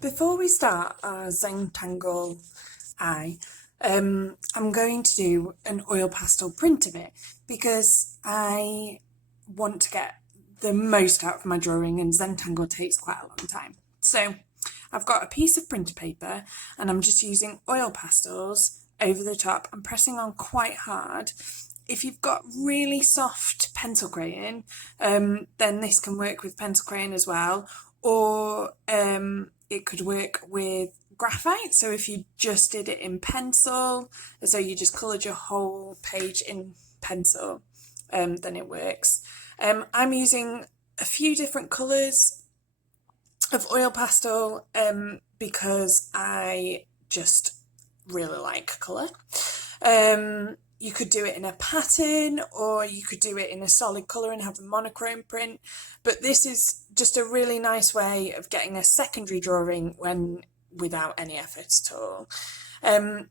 Before we start our Zentangle eye, I'm going to do an oil pastel print of it because I want to get the most out of my drawing, and Zentangle takes quite a long time. So I've got a piece of printer paper and I'm just using oil pastels over the top. I'm pressing on quite hard. If you've got really soft pencil crayon, then this can work with pencil crayon as well, or it could work with graphite. So if you just did it in pencil, so you just coloured your whole page in pencil, then it works. I'm using a few different colours of oil pastel because I just really like colour. You could do it in a pattern, or you could do it in a solid colour and have a monochrome print, but this is just a really nice way of getting a secondary drawing when without any effort at all.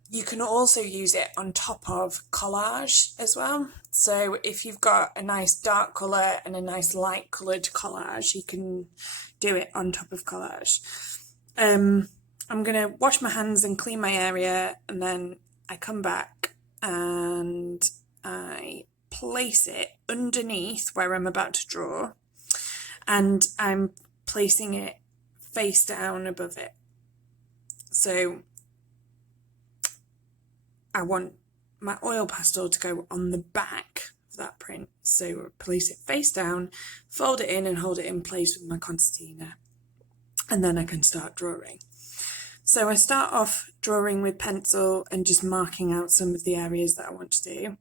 You can also use it on top of collage as well. So if you've got a nice dark colour and a nice light coloured collage, you can do it on top of collage. I'm going to wash my hands and clean my area, and then I come back and I place it underneath where I'm about to draw, and I'm placing it face down above it. So I want my oil pastel to go on the back of that print. So place it face down, fold it in and hold it in place with my concertina, and then I can start drawing. So I start off drawing with pencil and just marking out some of the areas that I want to do.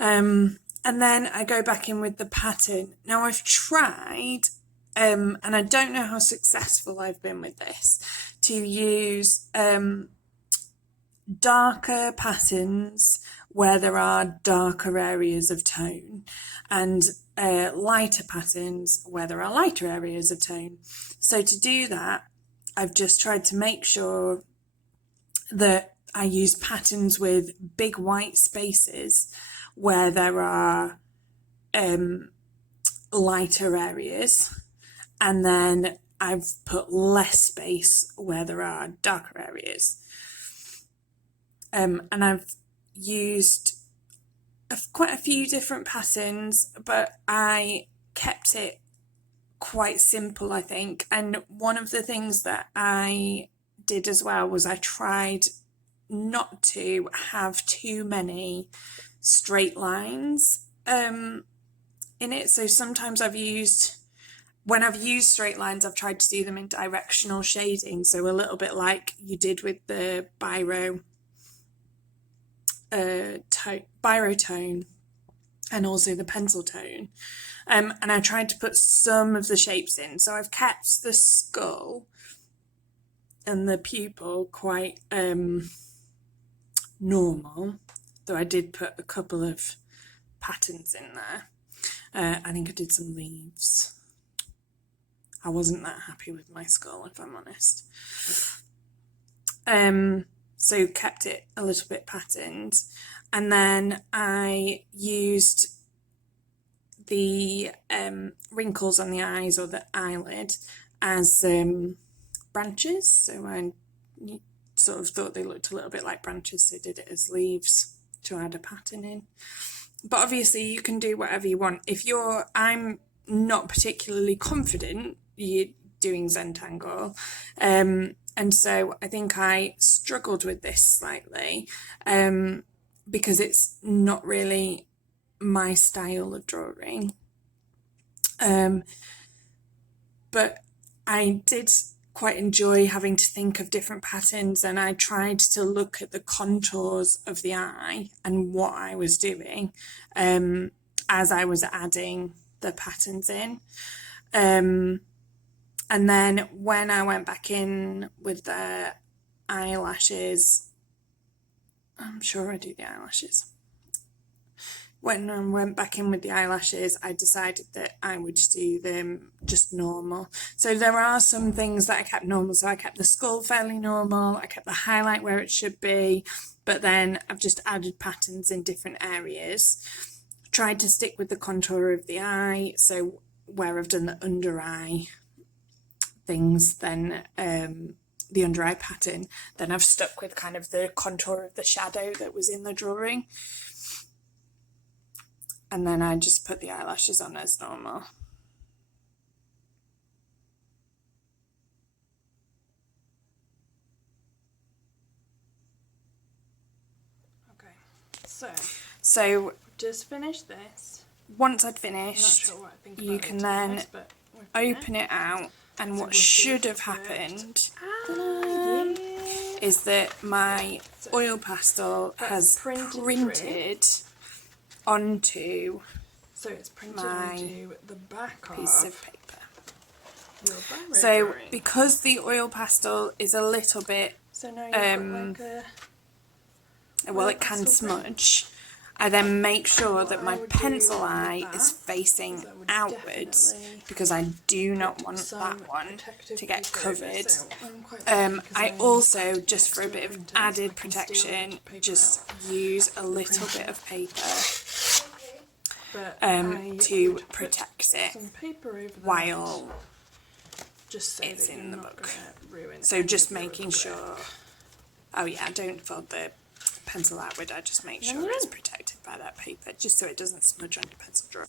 And then I go back in with the pattern. Now I've tried, and I don't know how successful I've been with this, to use darker patterns where there are darker areas of tone, and lighter patterns where there are lighter areas of tone. So to do that, I've just tried to make sure that I use patterns with big white spaces where there are lighter areas, and then I've put less space where there are darker areas. And I've used quite a few different patterns, but I kept it quite simple, I think. And one of the things that I did as well was I tried not to have too many straight lines in it. So sometimes when I've used straight lines, I've tried to do them in directional shading, so a little bit like you did with the biro tone and also the pencil tone. And I tried to put some of the shapes in. So I've kept the skull and the pupil quite normal, though I did put a couple of patterns in there. I think I did some leaves. I wasn't that happy with my skull, if I'm honest. So kept it a little bit patterned. And then I used the wrinkles on the eyes or the eyelid as branches. So I sort of thought they looked a little bit like branches, so did it as leaves to add a pattern in. But obviously you can do whatever you want. I'm not particularly confident you're doing Zentangle, and so I think I struggled with this slightly because it's not really my style of drawing. But I did quite enjoy having to think of different patterns, and I tried to look at the contours of the eye and what I was doing as I was adding the patterns in. And then when I went back in with the eyelashes, I'm sure I do the eyelashes. When I went back in with the eyelashes, I decided that I would do them just normal. So there are some things that I kept normal. So I kept the skull fairly normal. I kept the highlight where it should be, but then I've just added patterns in different areas. Tried to stick with the contour of the eye. So where I've done the under eye things, then the under eye pattern, then I've stuck with kind of the contour of the shadow that was in the drawing. And then I just put the eyelashes on as normal. Okay, so just finish this. Once I'd finished, you can then open it out, and what should have happened is that my oil pastel has printed onto my the back piece of paper. So because the oil pastel is a little bit, well, it can smudge, I then make sure that my pencil eye is facing outwards, because I do not want that one to get covered. I also, just for a bit of added protection, just use a little bit of paper to protect it while it's in the book. So just making sure, oh yeah, don't fold the pencil outward, I just make sure it's protected by that paper, just so it doesn't smudge on your pencil drawing.